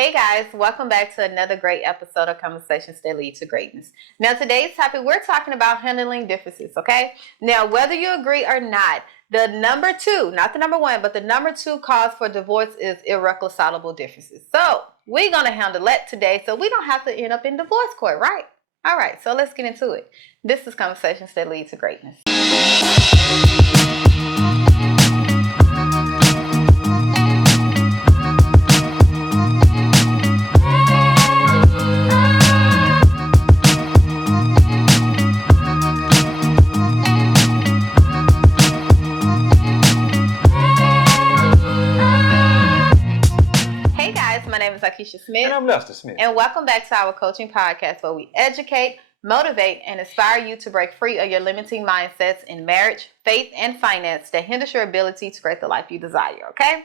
Hey guys, welcome back to another great episode of Conversations That Lead to Greatness. Now, today's topic, we're talking about handling differences, okay? Now, whether you agree or not, the number two, not the number one, but the number two cause for divorce is irreconcilable differences. So, we're going to handle that today so we don't have to end up in divorce court, right? All right, so let's get into it. This is Conversations That Lead to Greatness. My name is Akeisha Smith. And I'm Lester Smith. And welcome back to our coaching podcast where we educate, motivate, and inspire you to break free of your limiting mindsets in marriage, faith, and finance that hinders your ability to create the life you desire, okay?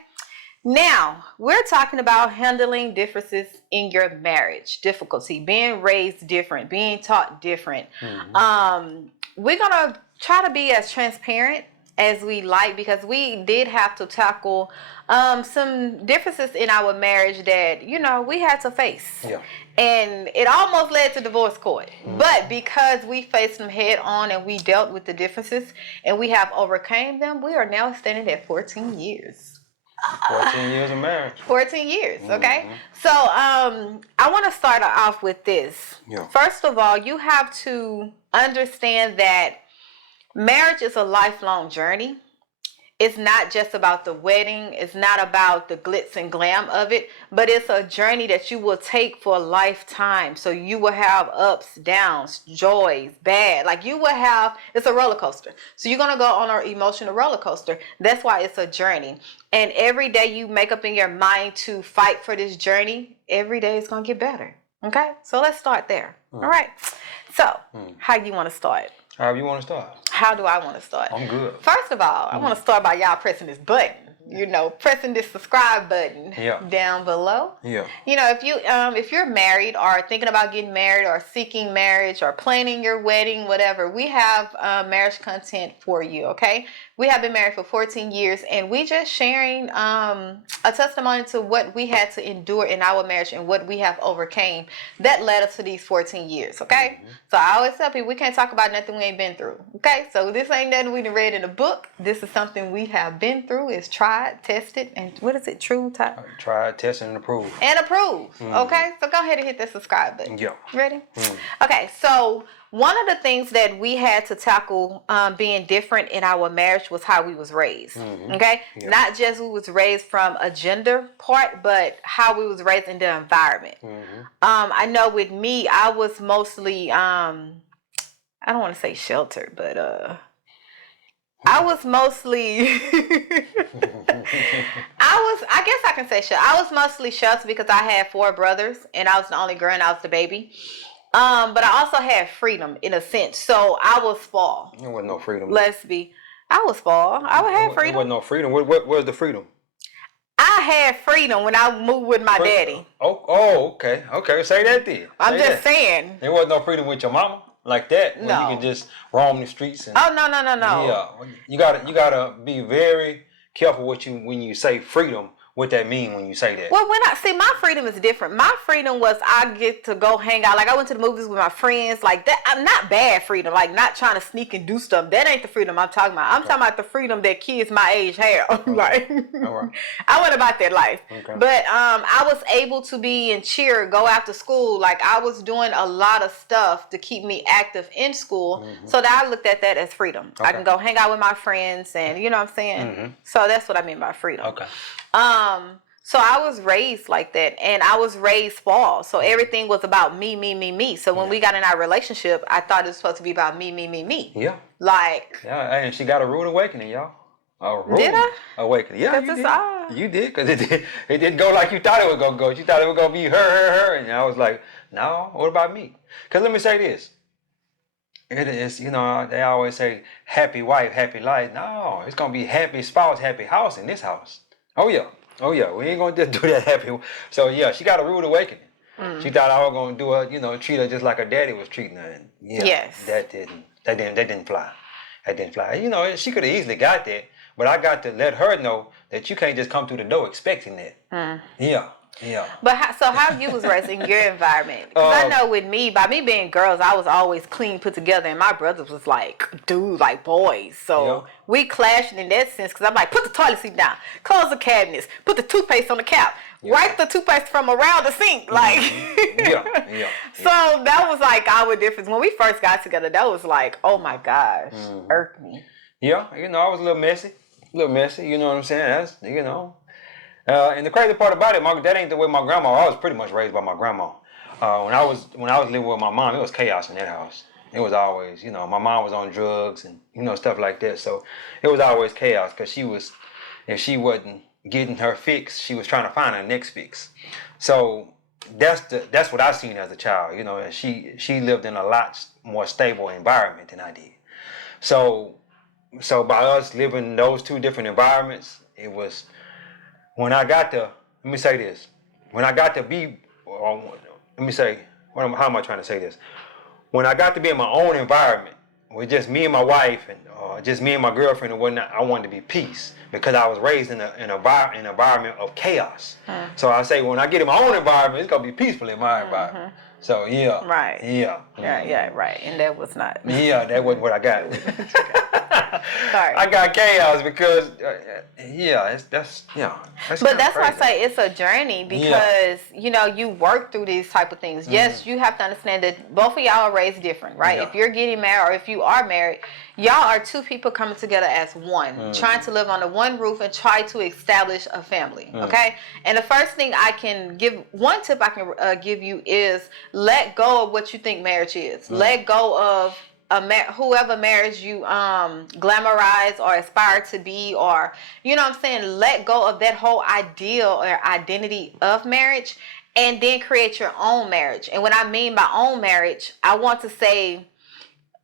Now, we're talking about handling differences in your marriage, difficulty, being raised different, being taught different. We're going to try to be as transparent as we like because we did have to tackle some differences in our marriage that, we had to face. Yeah. And it almost led to divorce court. But because we faced them head on and we dealt with the differences and we have overcame them, we are now standing at 14 years. 14 years of marriage. 14 years, okay? So I want to start off with this. Yeah. First of all, you have to understand that marriage is a lifelong journey. It's not just about the wedding. It's not about the glitz and glam of it, but it's a journey that you will take for a lifetime. So you will have ups, downs, joys, bad. Like you will have, it's a roller coaster. So you're going to go on an emotional roller coaster. That's why it's a journey. And every day you make up in your mind to fight for this journey, every day it's going to get better. Okay? So let's start there. All right. So how do you want to start? However you want to start. How do I want to start? I'm good. First of all, I want to start by y'all pressing this button. Pressing this subscribe button down below. Yeah. If you're married or thinking about getting married or seeking marriage or planning your wedding, whatever, we have marriage content for you, okay? We have been married for 14 years and we just sharing a testimony to what we had to endure in our marriage and what we have overcame that led us to these 14 years, okay? So I always tell people we can't talk about nothing we ain't been through, okay? So this ain't nothing we read in a book. This is something we have been through. It's tried, tested, and what is it? True? Tried, tested, and approved. And approved, okay? So go ahead and hit the subscribe button. Yeah. Ready? Okay, so one of the things that we had to tackle being different in our marriage was how we was raised, okay? Yeah. Not just we was raised from a gender part, but how we was raised in the environment. I know with me, I was mostly, I don't want to say sheltered, but I was mostly, I guess I can say sheltered. I was mostly sheltered because I had 4 brothers and I was the only girl and I was the baby. But I also had freedom in a sense. So I was spoiled. There wasn't no freedom. I was spoiled. I had freedom. There wasn't no freedom. Where's the freedom? I had freedom when I moved with my daddy. Oh, okay. Okay, say that then. I'm just saying. There wasn't no freedom with your mama like that. No. You can just roam the streets. And, no. Yeah. You gotta be very careful when you say freedom. What that mean when you say that? Well, my freedom is different. My freedom was I get to go hang out. Like I went to the movies with my friends. Like that, I'm not bad freedom. Like not trying to sneak and do stuff. That ain't the freedom I'm talking about. I'm talking about the freedom that kids my age have. Like, all right. I went about that life. Okay. But I was able to be in cheer, go after school. Like I was doing a lot of stuff to keep me active in school. So that I looked at that as freedom. Okay. I can go hang out with my friends, and you know what I'm saying. So that's what I mean by freedom. Okay. So I was raised like that, and I was raised spoiled. So everything was about me. So when we got in our relationship, I thought it was supposed to be about me. Yeah. Like. Yeah, and she got a rude awakening, y'all. Did I? Awakening. Yeah, you did. Odd. You did, because it didn't go like you thought it was going to go. You thought it was going to be her. And I was like, no, what about me? Because let me say this. It is, they always say happy wife, happy life. No, it's going to be happy spouse, happy house in this house. Oh, yeah. We ain't going to just do that happy. So, yeah, she got a rude awakening. She thought I was going to do her, treat her just like her daddy was treating her. And yes. That didn't fly. That didn't fly. She could have easily got that, but I got to let her know that you can't just come through the door expecting that. Yeah. Yeah. But how you was raised in your environment? Because I know with me, by me being girls, I was always clean, put together, and my brothers was like dudes, like boys. So we clashed in that sense. Because I'm like, put the toilet seat down, close the cabinets, put the toothpaste on the cap, wipe the toothpaste from around the sink, like. So that was like our difference when we first got together. That was like, oh my gosh, irked me. Yeah, I was a little messy. You know what I'm saying? That's and the crazy part about it, that ain't the way my grandma. I was pretty much raised by my grandma. When I was living with my mom, it was chaos in that house. It was always, my mom was on drugs and stuff like that. So it was always chaos because if she wasn't getting her fix, she was trying to find her next fix. So that's what I seen as a child, and she lived in a lot more stable environment than I did. So by us living in those two different environments, it was when I got to, let me say this, when I got to be, let me say, how am I trying to say this? When I got to be in my own environment, with just me and my wife and just me and my girlfriend and whatnot, I wanted to be peace because I was raised in an environment of chaos. So I say when I get in my own environment, it's gonna be peaceful in my environment. So Right. Yeah, right. And that was not. That wasn't what I got. Sorry. I got chaos because that's But that's why I say it's a journey because you work through these type of things. Yes, you have to understand that both of y'all are raised different, right? If you're getting married or if you are married, y'all are two people coming together as one, trying to live under one roof and try to establish a family. Okay, and the first thing I can give, one tip I can give you is let go of what you think marriage is. Let go of whoever marriage you glamorize or aspire to be, or let go of that whole ideal or identity of marriage and then create your own marriage. And when I mean by own marriage, I want to say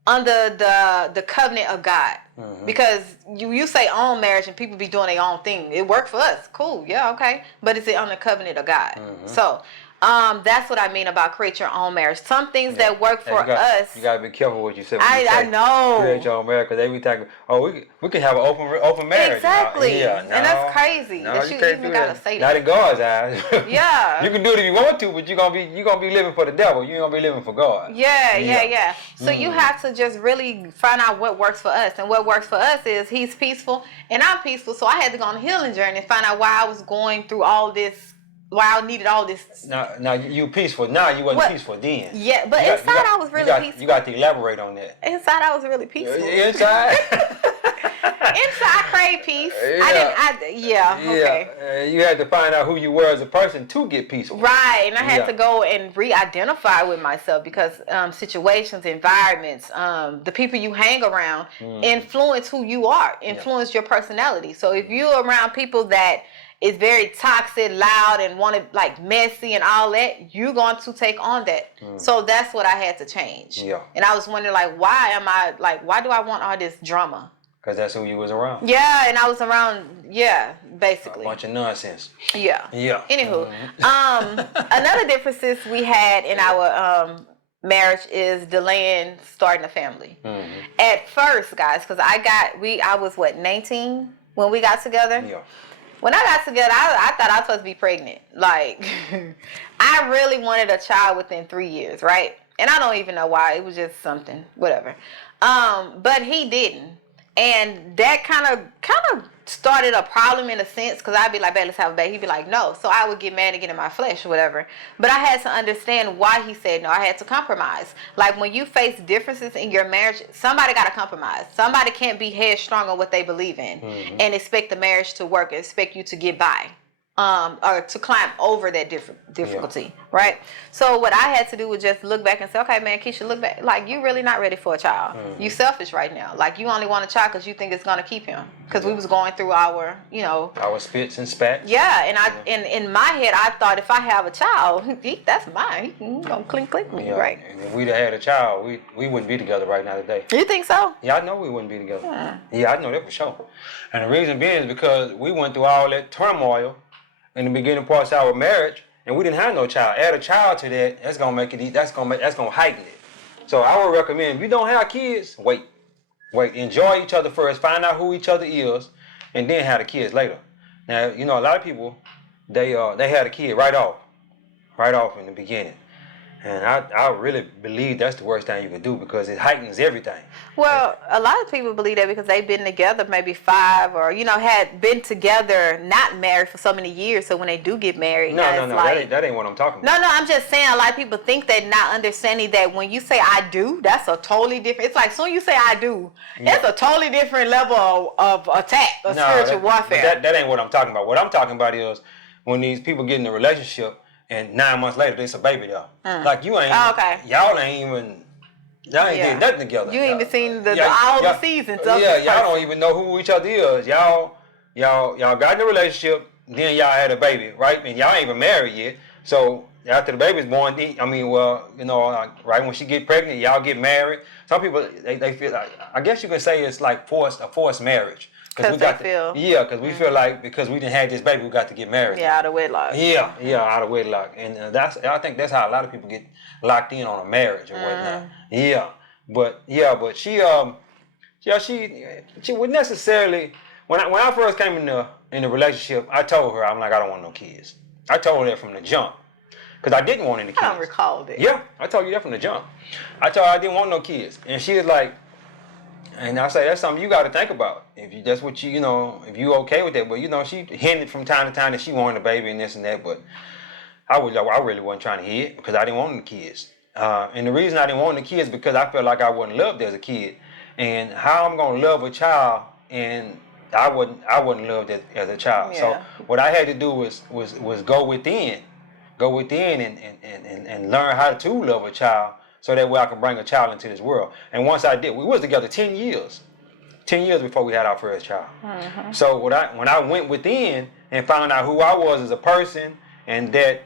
under the covenant of God. Because you say own marriage and people be doing their own thing. It worked for us. Cool. Yeah, okay. But is it on the covenant of God? So that's what I mean about create your own marriage. Some things that work for us. You gotta be careful what you say. I know. Create your own marriage because they be talking. Oh, we can have an open marriage. Exactly. And that's crazy. No, that you even gotta say that. Not in God's eyes. Yeah. You can do it if you want to, but you're gonna be living for the devil. You ain't gonna be living for God. Yeah. So you have to just really find out what works for us, and what works for us is he's peaceful and I'm peaceful. So I had to go on a healing journey and find out why I was going through all this. Why I needed all this. Now you peaceful. Now you wasn't peaceful then. Yeah, but inside I was really peaceful. You got to elaborate on that. Inside I was really peaceful. Inside. Inside I crave peace. Okay. You had to find out who you were as a person to get peaceful. Right, and I had to go and re-identify with myself because situations, environments, the people you hang around influence who you are, influence your personality. So if you're around people that is very toxic, loud, and want to like messy and all that, you're going to take on that. So that's what I had to change. Yeah. And I was wondering why do I want all this drama? Because that's who you was around. Yeah, and I was around, basically. A bunch of nonsense. Yeah. Anywho, Mm-hmm. another differences we had in our marriage is delaying starting a family. At first, guys, because I was 19 when we got together. Yeah. When I got together, I thought I was supposed to be pregnant. Like, I really wanted a child within 3 years, right? And I don't even know why. It was just something, whatever. But he didn't. And that kind of started a problem in a sense, because I'd be like, babe, let's have a baby. He'd be like, no. So I would get mad and get in my flesh or whatever. But I had to understand why he said no. I had to compromise. Like, when you face differences in your marriage, somebody got to compromise. Somebody can't be headstrong on what they believe in and expect the marriage to work and expect you to get by. Or to climb over that difficulty, right? So what I had to do was just look back and say, okay, man, Keisha, look back. Like, you really not ready for a child. You selfish right now. Like, you only want a child because you think it's gonna keep him. Because we was going through our, our spits and spats. Yeah, and in my head, I thought if I have a child, that's mine. He gonna clink me, right? And if we'd have had a child, we wouldn't be together right now today. You think so? Yeah, I know we wouldn't be together. Yeah, I know that for sure. And the reason being is because we went through all that turmoil in the beginning parts of our marriage, and we didn't have no child. Add a child to that, that's gonna heighten it. So I would recommend, if you don't have kids, wait, enjoy each other first, find out who each other is, and then have the kids later. Now, a lot of people they had a kid right off in the beginning. And I really believe that's the worst thing you can do because it heightens everything. Well, a lot of people believe that because they've been together maybe 5 or, had been together, not married for so many years. So when they do get married, No, like, that ain't what I'm talking about. No, I'm just saying a lot of people think that, not understanding that when you say I do, that's a totally different, it's like soon you say I do, it's a totally different level of attack or spiritual warfare. That ain't what I'm talking about. What I'm talking about is when these people get in a relationship and 9 months later there's a baby there. Like you ain't, y'all ain't did nothing together. You ain't even seen all the seasons of y'all don't even know who each other is. Y'all got in a relationship, then y'all had a baby, right? And y'all ain't even married yet. So after the baby's born, right when she get pregnant, y'all get married. Some people they feel like, I guess you can say it's like a forced marriage. Because we feel like because we didn't have this baby, we got to get married. Yeah, out of wedlock. Yeah, out of wedlock, and I think that's how a lot of people get locked in on a marriage or whatnot. But she would necessarily when I first came in the relationship, I told her, I'm like, I don't want no kids. I told her that from the jump because I didn't want any kids. I don't recall that. Yeah, I told you that from the jump. I told her I didn't want no kids, and she was like. And I say that's something you got to think about. If that's what if you okay with that. But she hinted from time to time that she wanted a baby and this and that. But I really wasn't trying to hear it because I didn't want any kids. And the reason I didn't want the kids because I felt like I wasn't loved as a kid. And how I'm gonna love a child and I wasn't loved as a child. Yeah. So what I had to do was go within and learn how to love a child. So that way I can bring a child into this world. And once I did, we was together 10 years. 10 years before we had our first child. Mm-hmm. So when I went within and found out who I was as a person and that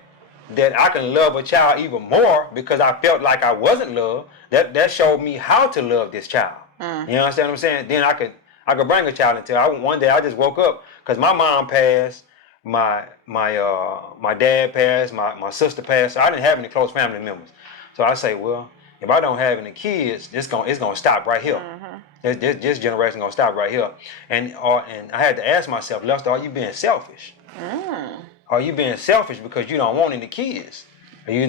I can love a child even more because I felt like I wasn't loved, that showed me how to love this child. Mm. You understand what I'm saying? Then I could bring a child into one day I just woke up because my mom passed, my dad passed, my sister passed, so I didn't have any close family members. So I say, well, if I don't have any kids, it's gonna stop right here. Mm-hmm. This generation gonna stop right here. And I had to ask myself, Lester, are you being selfish? Mm. Are you being selfish because you don't want any kids? You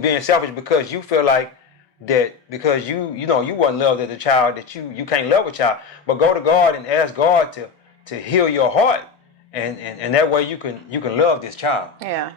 being selfish because you feel like that because you wasn't loved as a child that you can't love a child. But go to God and ask God to heal your heart, and that way you can love this child. Yeah.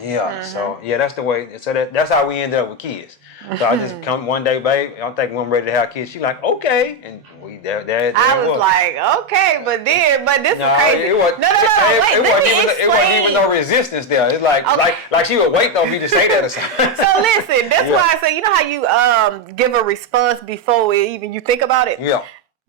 Mm-hmm. So that's the way. So that's how we ended up with kids. So I just come one day, babe. I think when I'm ready to have kids. She's like, okay, and we there. I was like, okay, but this is crazy. It wasn't even no resistance there. It's like she would wait on me to say that or something. So listen, that's why I say, you know how you give a response before even you think about it. Yeah.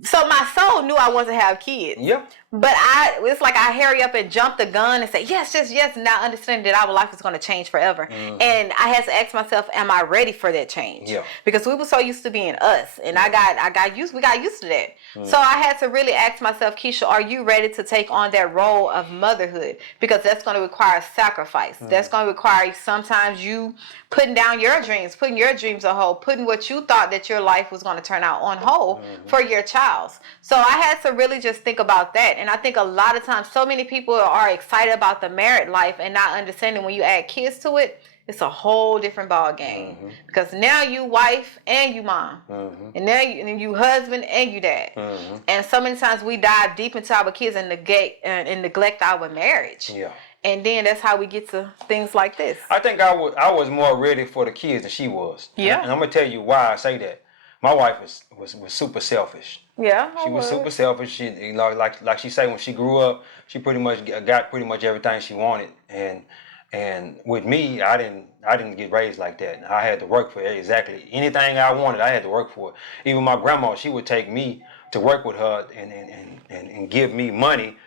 So my soul knew I wanted to have kids. Yeah. But it's like I hurry up and jump the gun and say, yes, not understanding that our life is going to change forever. Mm-hmm. And I had to ask myself, am I ready for that change? Yeah. Because we were so used to being us. And we got used to that. Mm-hmm. So I had to really ask myself, Keisha, are you ready to take on that role of motherhood? Because that's going to require sacrifice. Mm-hmm. That's going to require sometimes you putting down your dreams, putting your dreams on hold, putting what you thought that your life was going to turn out on hold for your child's. So I had to really just think about that. And I think a lot of times so many people are excited about the married life and not understanding when you add kids to it, it's a whole different ball game. Mm-hmm. Because now you wife and you mom. Mm-hmm. And now you husband and you dad. Mm-hmm. And so many times we dive deep into our kids and neglect our marriage. Yeah. And then that's how we get to things like this. I think I was more ready for the kids than she was. Yeah. And I'm gonna tell you why I say that. My wife was super selfish. Yeah. She was super selfish. She like she said when she grew up, she pretty much got pretty much everything she wanted. And with me, I didn't get raised like that. I had to work for exactly anything I wanted. I had to work for it. Even my grandma, she would take me to work with her and give me money.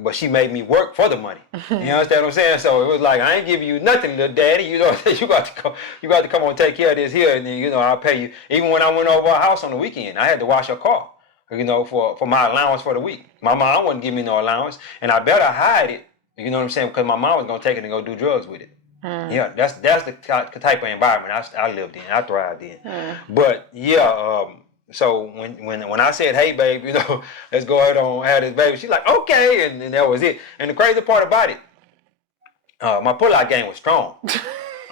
But she made me work for the money. You understand what I'm saying? So it was like, I ain't giving you nothing, little daddy. You got to come on and take care of this here, and then I'll pay you. Even when I went over her house on the weekend, I had to wash her car, for my allowance for the week. My mom wouldn't give me no allowance, and I better hide it. You know what I'm saying? Because my mom was gonna take it and go do drugs with it. Yeah, that's the type of environment I lived in. I thrived in. But So when I said, hey babe, let's go ahead and have this baby, she's like, okay, and that was it. And the crazy part about it, my pull-out game was strong.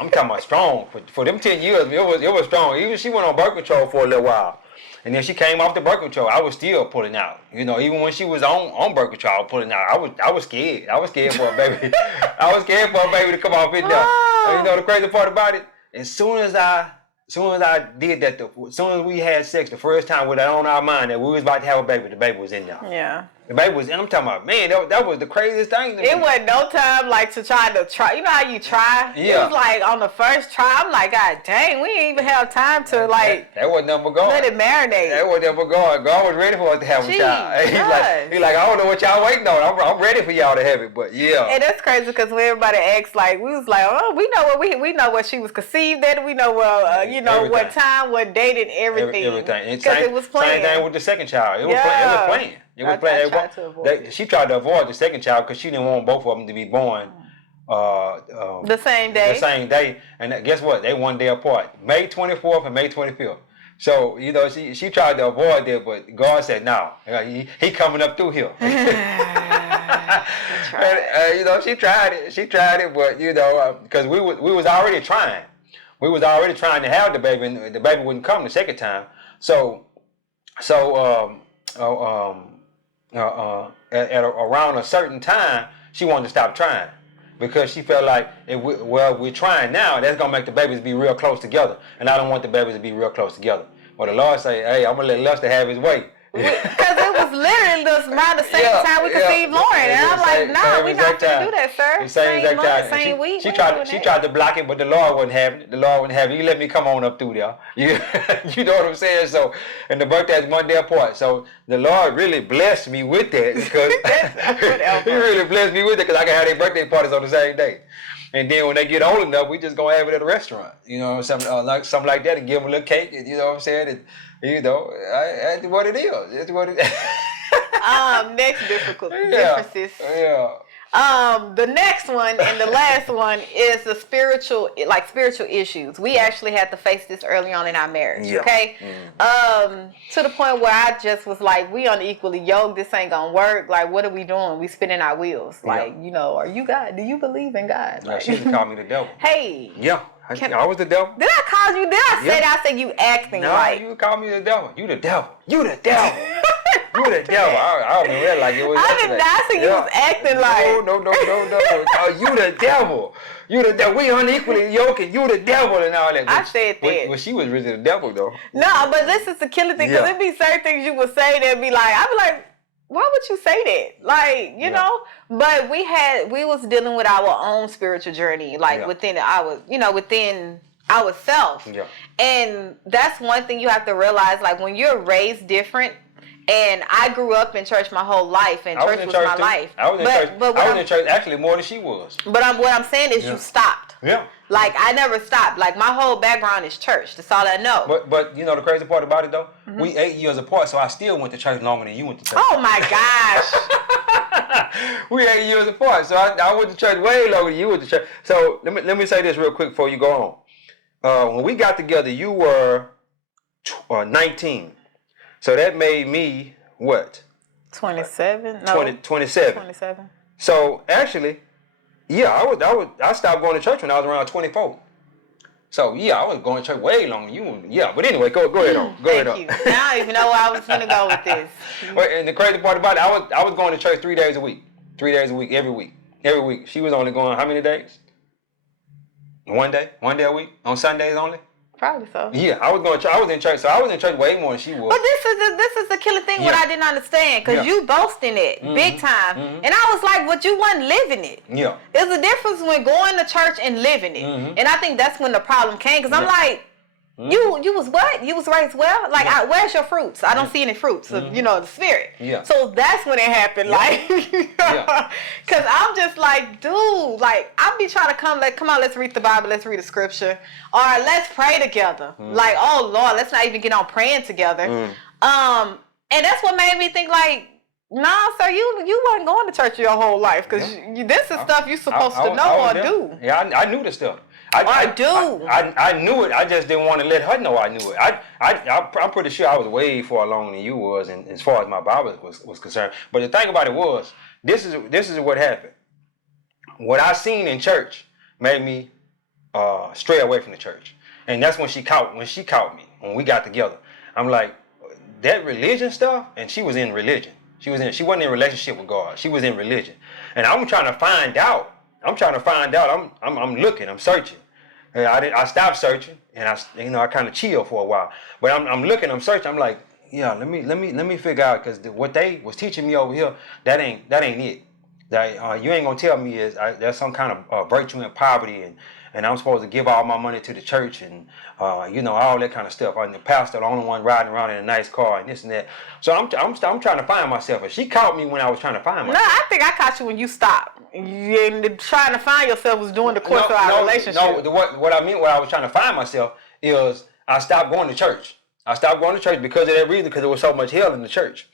I'm talking about strong. For them 10 years, it was strong. Even she went on birth control for a little while. And then she came off the birth control. I was still pulling out. Even when she was on birth control, I was pulling out. I was scared. I was scared for a baby. I was scared for a baby to come off in there. And the crazy part about it, as soon as I did that, as soon as we had sex the first time with that on our mind that we was about to have a baby, the baby was in there. Yeah. The baby was, and I'm talking about, man, that was the craziest thing to me. It wasn't no time like to try. You know how you try? Yeah. It was like on the first try, I'm like, God dang, we didn't even have time to like. That wasn't nothing but God. Let it marinate. That wasn't nothing but God. God was ready for us to have a child. He's like, I don't know what y'all waiting on. I'm ready for y'all to have it, but yeah. And that's crazy because when everybody asks, like, we was like, oh, we know what she was conceived at. We know what time, what date, and everything. Everything. Because it was planned. Same thing with the second child. It was planned. It was planned. She tried to avoid the second child because she didn't want both of them to be born the same day. The same day. And guess what? They one day apart. May 24th and May 25th. So, she tried to avoid that, but God said, no. He coming up through here. She tried it. She tried it, but, because we was already trying. We was already trying to have the baby, and the baby wouldn't come the second time. At around a certain time, she wanted to stop trying because she felt like, we're trying now. That's gonna make the babies be real close together, and I don't want the babies to be real close together. Well, the Lord say, hey, I'm gonna let Lester have his way. Because it was literally around the same time we conceived Lauren, and I'm like, no, we're not gonna do that, sir. Same month, same week. She tried to block it, but the Lord wouldn't have it. The Lord wouldn't have it. You let me come on up through there. You know what I'm saying? So, and the birthday is one day apart. So the Lord really blessed me with that because He really blessed me with it because I can have their birthday parties on the same day. And then when they get old enough, we just gonna have it at a restaurant, something like that, and give them a little cake. You know what I'm saying? That's what it is. That's what it is. Next differences. Yeah. The next one and the last one is the spiritual issues. We actually had to face this early on in our marriage. Yeah. Okay. To the point where I just was like, we unequally yoked. This ain't gonna work. Like, what are we doing? We spinning our wheels. Like, are you God? Do you believe in God? Like, she called me the devil. Hey. Yeah. I was the devil. Did I call you? Did I say that? I said you acting like. No, you called me the devil. You the devil. You the devil. You the devil. I remember that like it was. I did not say you was acting like. No. Oh, you the devil. You the devil. We unequally yoked. You the devil and all that. I said that. Well, she was really the devil though. No, but this is the killing thing because it'd be certain things you would say that be like, I'd be like, why would you say that? Like, but we was dealing with our own spiritual journey, like within ourselves. Yeah. And that's one thing you have to realize, like when you're raised different, and I grew up in church my whole life, and church was my life. I was in church. I was in church actually more than she was. But what I'm saying is you stopped. Yeah. Like I never stopped. Like my whole background is church. That's all I know. But the crazy part about it though, we 8 years apart, so I still went to church longer than you went to church. Oh my gosh. We 8 years apart, so I went to church way longer than you went to church. So let me say this real quick before you go on. When we got together, you were 19. So that made me what? 27? No. 27. 27. So actually, I stopped going to church when I was around 24. So I was going to church way longer than you. Yeah, but anyway, go ahead on. Go ahead on. Thank you. Now I don't even know where I was gonna go with this. And the crazy part about it, I was going to church 3 days a week. 3 days a week, every week. Every week. She was only going how many days? One day a week? On Sundays only? Probably so. Yeah, I was in church, so I was in church way more than she was. But this is the killing thing. What I didn't understand, because you boasting it big time, and I was like, "But you wasn't living it." Yeah, there's a difference when going to church and living it, and I think that's when the problem came. Because I'm like, you was what? You was raised well? Like, where's your fruits? I don't see any fruits of the spirit. Yeah. So that's when it happened. Like, because I'm just like, dude, like I'll be trying to come on, let's read the Bible, let's read the scripture, or let's pray together. Like, oh Lord, let's not even get on praying together. And that's what made me think like, nah, sir, you wasn't going to church your whole life because this is stuff you're supposed to know or do. Yeah, I knew the stuff. I knew it. I just didn't want to let her know I knew it. I'm pretty sure I was way far along than you was, and as far as my Bible was concerned. But the thing about it was, this is what happened. What I seen in church made me stray away from the church, and that's when she caught me when we got together. I'm like, that religion stuff, and she was in religion. She wasn't in a relationship with God. She was in religion, and I'm trying to find out. I'm looking. I'm searching. And I stopped searching, and I kind of chilled for a while. But I'm looking. I'm searching. I'm like, yeah. Let me figure out, because what they was teaching me over here, that ain't it. That you ain't gonna tell me is there's some kind of virtue in poverty, and I'm supposed to give all my money to the church, and all that kind of stuff. And the pastor, the only one riding around in a nice car, and this and that. So I'm trying to find myself, and she caught me when I was trying to find myself. No, I think I caught you when you stopped. And trying to find yourself was during the course of our relationship. No, what I mean, what I was trying to find myself is I stopped going to church. I stopped going to church because of that reason, because there was so much hell in the church.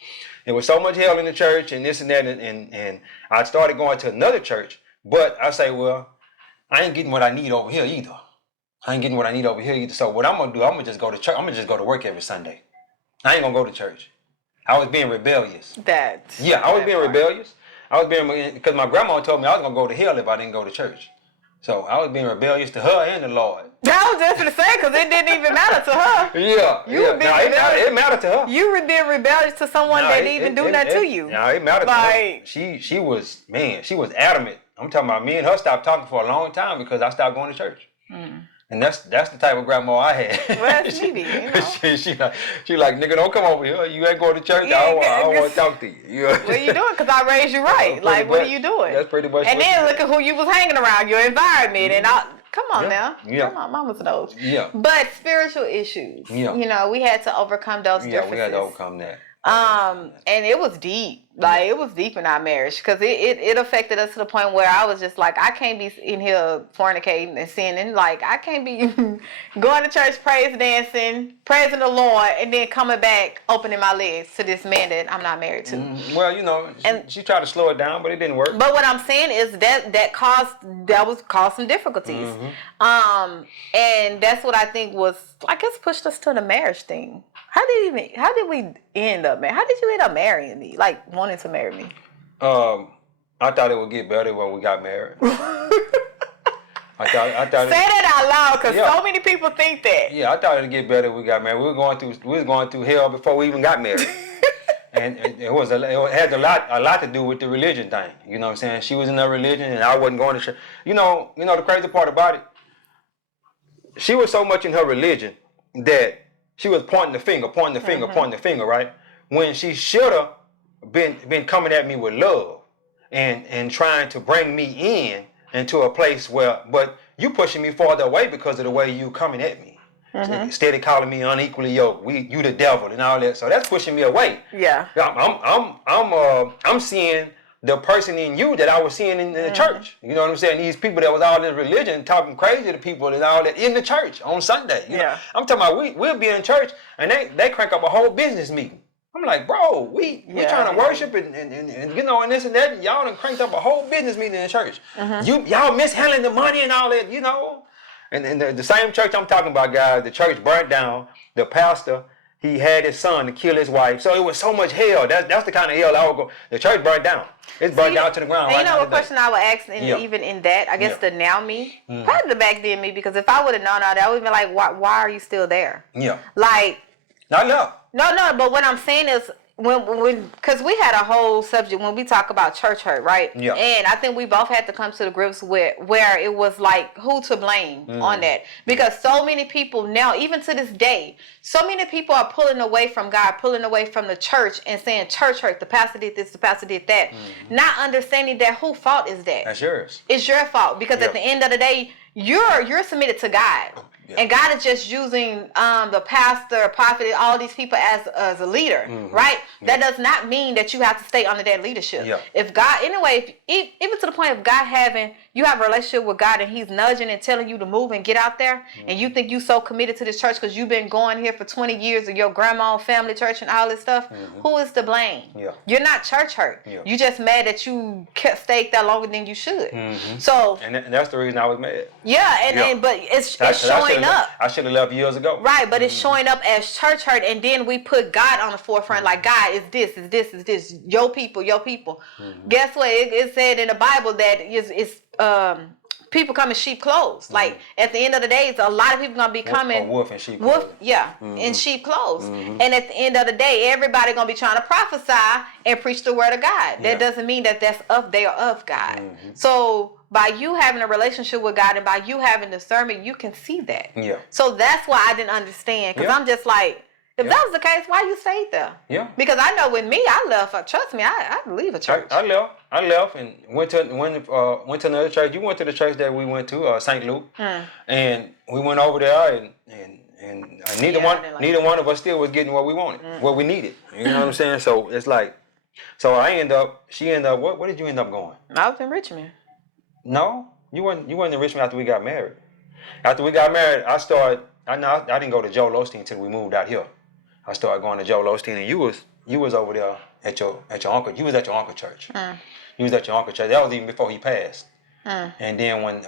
There was so much hell in the church, and this and that, and I started going to another church. But I say, well, I ain't getting what I need over here either. So what I'm gonna do, I'm gonna just go to church. I'm gonna just go to work every Sunday. I ain't gonna go to church. I was being rebellious. I was being rebellious. Because my grandma told me I was gonna go to hell if I didn't go to church. So I was being rebellious to her and the Lord. I was just gonna say, because it didn't even matter to her. It mattered to her. You were being rebellious to someone that didn't even do nothing to you. No, it mattered to her. She was adamant. I'm talking about, me and her stopped talking for a long time because I stopped going to church. Mm. And that's the type of grandma I had. Well, that's needy, she like, nigga, don't come over here. You ain't going to church. I don't want to talk to you. What are you doing? Because I raised you right. What are you doing? That's pretty much. And then look at who you was hanging around, your environment, and all. Come on now. Yeah. Come on, mama's knows. Yeah. But spiritual issues. Yeah. We had to overcome those differences. Yeah, we had to overcome that. And it was deep. Like, it was deep in our marriage, because it affected us to the point where I was just like, I can't be in here fornicating and sinning. Like, I can't be going to church, praise dancing, praising the Lord, and then coming back, opening my legs to this man that I'm not married to. Well, she tried to slow it down, but it didn't work. But what I'm saying is that caused some difficulties. Mm-hmm. And that's what I think was, I guess, pushed us to the marriage thing. How did we end up, man? How did you end up marrying me? Like, wanting to marry me? I thought it would get better when we got married. I thought. Say that out loud, because so many people think that. Yeah, I thought it'd get better when we got married. We was going through hell before we even got married. And it had a lot to do with the religion thing. You know what I'm saying? She was in her religion, and I wasn't going to church. You know the crazy part about it? She was so much in her religion that she was pointing the finger, right? When she should have been coming at me with love and trying to bring me into a place where, but you pushing me farther away because of the way you coming at me. Mm-hmm. Steady calling me unequally yoked. You the devil and all that. So that's pushing me away. Yeah. I'm seeing the person in you that I was seeing in the church. You know what I'm saying? These people that was all this religion talking crazy to people and all that in the church on Sunday. You know? I'm talking about we'll be in church and they crank up a whole business meeting. I'm like, bro, we trying to worship and and this and that. And y'all done cranked up a whole business meeting in the church. Mm-hmm. Y'all mishandling the money and all that, And the same church I'm talking about, guys, the church burnt down. The pastor, he had his son to kill his wife. So it was so much hell. That's the kind of hell I would go. The church burnt down. It's burnt down to the ground. And what question I would ask, even in that, I guess the now me, probably the back then me, because if I would have known all that, I would have been like, why are you still there? Yeah. Like. Not enough. No, but what I'm saying is, when because we had a whole subject when we talk about church hurt, right? Yeah. And I think we both had to come to the grips with where it was like, who to blame on that? Because so many people now, even to this day, so many people are pulling away from God, pulling away from the church and saying church hurt, the pastor did this, the pastor did that. Not understanding that whose fault is that? That's yours. It's your fault, because at the end of the day, you're submitted to God. And God is just using the pastor, prophet, all these people as a leader, right? That does not mean that you have to stay under that leadership. Yeah. If God, anyway, even to the point of God you have a relationship with God and He's nudging and telling you to move and get out there, and you think you so committed to this church because you've been going here for 20 years of your grandma family church and all this stuff, who is to blame? Yeah. You're not church hurt. Yeah. You just mad that you stayed there longer than you should. So and that's the reason I was mad. Yeah, but it's showing up. I should have left years ago. Right, but it's showing up as church hurt, and then we put God on the forefront. Like, God, is this, your people. Guess what? It said in the Bible that it's people come in sheep clothes. Like, at the end of the day, it's a lot of people gonna be coming. Wolf in sheep clothes. In sheep clothes. And at the end of the day, everybody gonna be trying to prophesy and preach the word of God. That doesn't mean that they are of God. So by you having a relationship with God and by you having discernment, you can see that. Yeah. So that's why I didn't understand. Because I'm just like, if that was the case, why you stayed there? Yeah. Because I know with me, I left. Trust me, I'd leave a church. I left and went to another church. You went to the church that we went to, St. Luke, and we went over there and neither one of us still was getting what we wanted, what we needed. You know what I'm saying? So it's like, she ended up. Where did you end up going? I was in Richmond. No, you weren't in Richmond after we got married. After we got married, I didn't go to Joel Osteen until we moved out here. I started going to Joel Osteen, and you was over there at your uncle. You was at your uncle church. You was at your uncle church. That was even before he passed. And then when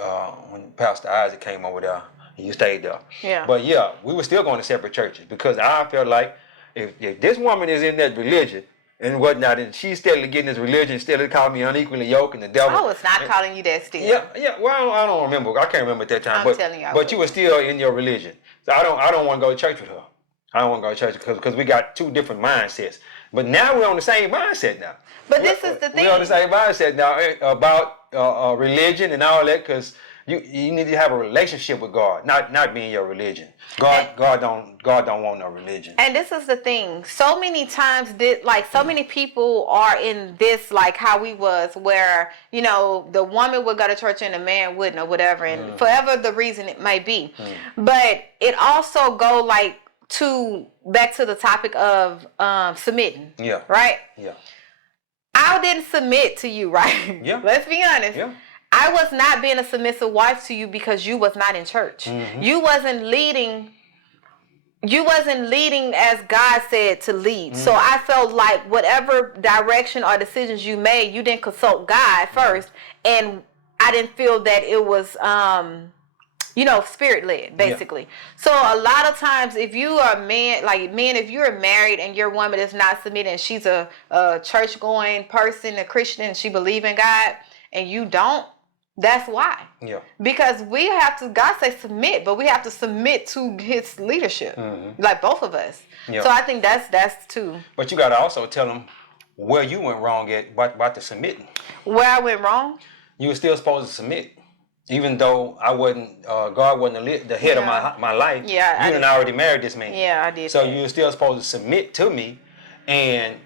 Pastor Isaac came over there, you stayed there. Yeah. But yeah, we were still going to separate churches because I felt like if this woman is in that religion and whatnot, and she's still getting this religion, still calling me unequally yoked and the devil. I was not calling you that still. Yeah. Well, I don't remember. I can't remember at that time. I'm telling you. But you were still in your religion. So I don't want to go to church with her. I don't want to go to church because we got two different mindsets. But now we're on the same mindset now. But this is the thing. We're on the same mindset now about religion and all that because you need to have a relationship with God, not being your religion. God don't want no religion. And this is the thing. So many times, so many people are in this, like how we was, where the woman would go to church and the man wouldn't, or whatever, and forever the reason it may be. But it also go back to the topic of submitting. Yeah. Right. Yeah. I didn't submit to you, right? Yeah. Let's be honest. Yeah. I was not being a submissive wife to you because you was not in church. You wasn't leading as God said to lead. So I felt like whatever direction or decisions you made, you didn't consult God first. And I didn't feel that it was, spirit led, basically. Yeah. So a lot of times if you are a man, if you're married and your woman is not submitting and she's a church going person, a Christian, and she believes in God and you don't, that's why. Yeah. Because we have to, God says submit, but we have to submit to his leadership. Like both of us. Yeah. So I think that's too. But you got to also tell them where you went wrong at about the submitting. Where I went wrong? You were still supposed to submit. Even though I wasn't, God wasn't the head of my life. Yeah. You done already married this man. Yeah, I did. So you were still supposed to submit to me and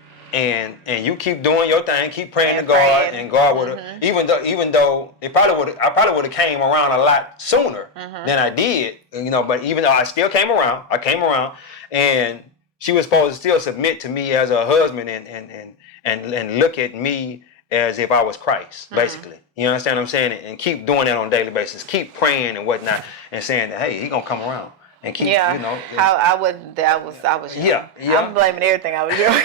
you keep doing your thing, keep praying to God, and God would have, even though I probably would have came around a lot sooner than I did, but even though I still came around, and she was supposed to still submit to me as a husband and look at me as if I was Christ, basically. You understand what I'm saying? And keep doing that on a daily basis, keep praying and whatnot, and saying that, hey, he gonna come around. And keep, I was young. Yeah. I'm blaming everything I was young.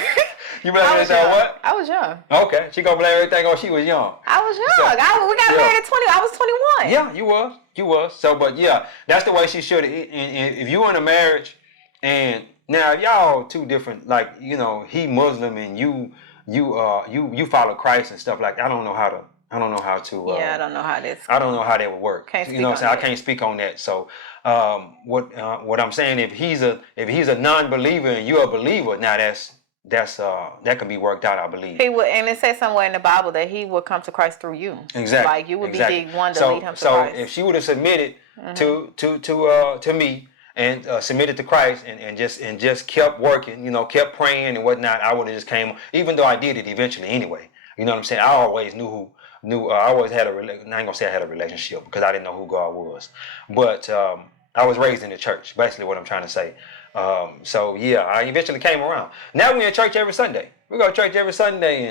You blaming yourself what? I was young. Okay, she gonna blame everything on she was young. I was young. We got married at 20. I was 21. Yeah, you was. So, but yeah, that's the way she should. And if you in a marriage, and now y'all two different, he Muslim and you follow Christ and stuff like that. I don't know how to. I don't know how that would work. Can't speak on that. I can't speak on that. So, what I'm saying, if he's a non-believer and you're a believer, now that can be worked out, I believe. He would, and it says somewhere in the Bible that he would come to Christ through you. Exactly. Like you would be the one to lead him to Christ. So if she would have submitted to me and submitted to Christ and just kept working, kept praying and whatnot, I would have just came. Even though I did it eventually anyway. You know what I'm saying? I always I always had I ain't gonna say I had a relationship because I didn't know who God was, but I was raised in the church. Basically, what I'm trying to say. So yeah, I eventually came around. Now we in church every Sunday. We go to church every Sunday,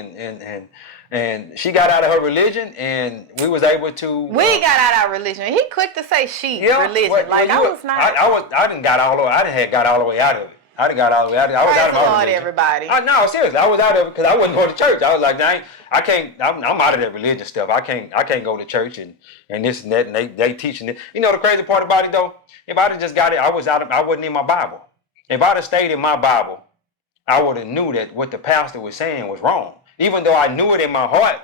and she got out of her religion, and we was able to. We got out of our religion. He quick to say she religion. I was not. I didn't got all the way. I didn't had got all the way out of it. I didn't got all the way out of it. I was out of my religion. Everybody. No, seriously, I was out of it because I wasn't going to church. I was like, nah, I can't. I'm out of that religion stuff. I can't go to church and this and that, and they teaching it. You know the crazy part about it though? If I'd have just got it, I wasn't in my Bible. If I'd have stayed in my Bible, I would have knew that what the pastor was saying was wrong. Even though I knew it in my heart,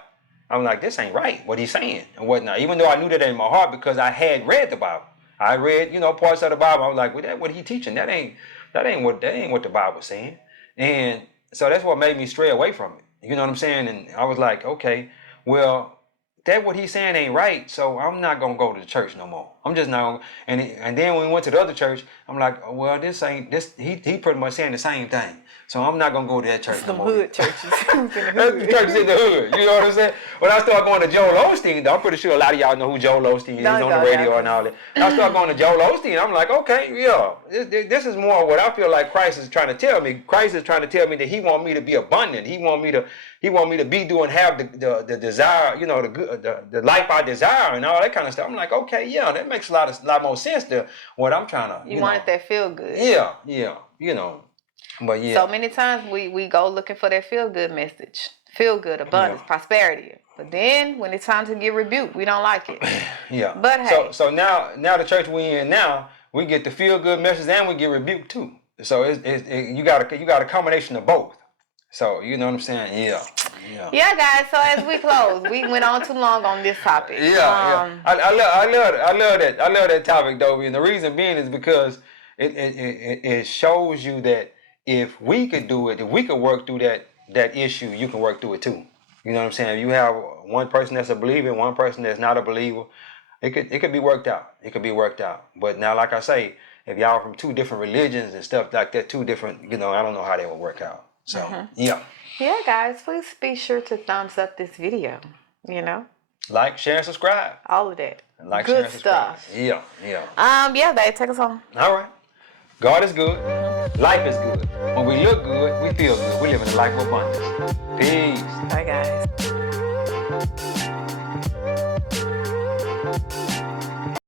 I'm like, this ain't right, what he's saying and whatnot. Even though I knew that in my heart because I had read the Bible. I read, parts of the Bible. I was like, well, that what he teaching? That ain't what the Bible's saying. And so that's what made me stray away from it. You know what I'm saying? And I was like, okay, well, that what he's saying ain't right, so I'm not gonna go to the church no more. I'm just not gonna, and then when we went to the other church, I'm like, oh, well, this ain't this. He pretty much saying the same thing, so I'm not gonna go to that church no more. Hood churches. The churches in the hood. You know what I'm saying? When I started going to Joel Osteen, though, I'm pretty sure a lot of y'all know who Joel Osteen is on the radio and all that. I started going to Joel Osteen. I'm like, okay, yeah, this is more what I feel like Christ is trying to tell me. Christ is trying to tell me that He want me to be abundant. He want me to be doing, have the desire, the life I desire and all that kind of stuff. I'm like, okay, yeah, that makes a lot more sense to what I'm trying to. You wanted that feel good. Yeah, but yeah. So many times we go looking for that feel good message, feel good, abundance, prosperity. But then when it's time to get rebuked, we don't like it. Yeah. But hey. So now the church we in now, we get the feel good message and we get rebuked too. So you got a combination of both. So you know what I'm saying? Yeah. Yeah, guys. So as we close, we went on too long on this topic. Yeah. I love that topic though, and the reason being is because it shows you that if we could do it, if we could work through that issue, you can work through it too. You know what I'm saying? If you have one person that's a believer and one person that's not a believer, it could be worked out. It could be worked out. But now, like I say, if y'all from two different religions and stuff like that, two different, I don't know how they will work out. So, yeah. Yeah, guys, please be sure to thumbs up this video, Like, share, and subscribe. All of that. Like, good share, and subscribe. stuff. Yeah. Yeah, babe, take us home. All right. God is good. Life is good. When we look good, we feel good. We live in a life of abundance. Peace. Bye, guys.